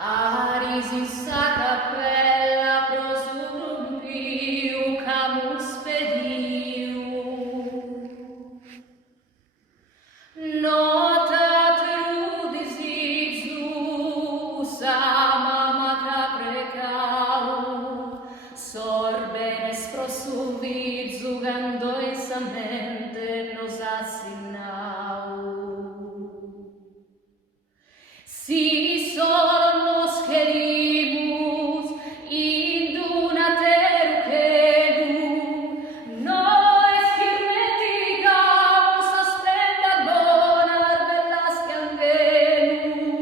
Aris in sa cappella prosumpiu camus pediu. Nota trudis ipsus amamata precau, sorbenes prosumvit zugando esamente nos assignau. Si solo nos querimus in una teruquelu, nois hirmeticamus aspenda bonar bellas que angelu,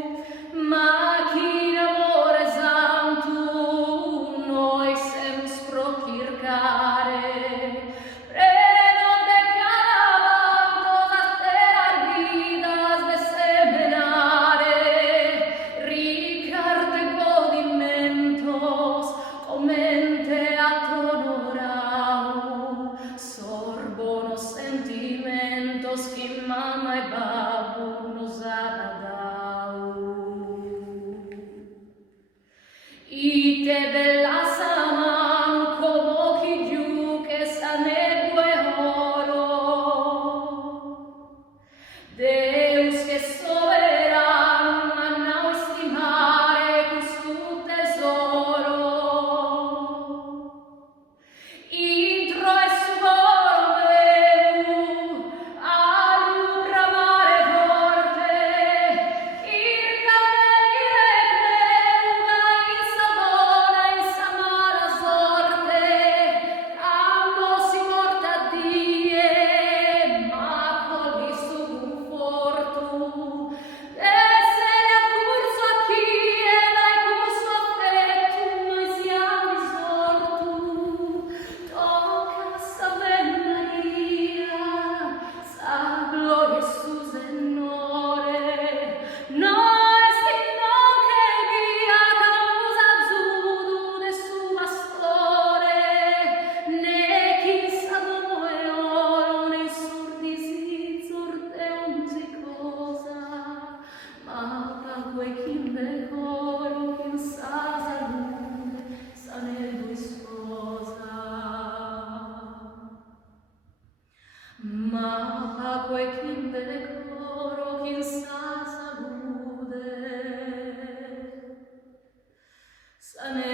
machin amore santum nois semus procircare, sentimentos que mama e babu nos anadau. Ite bella saman como chi giù che sanebue oro, Deus che soveran mannau estimare custu tesoro. Intro e ma paque quin decoro, quin sa salude, sane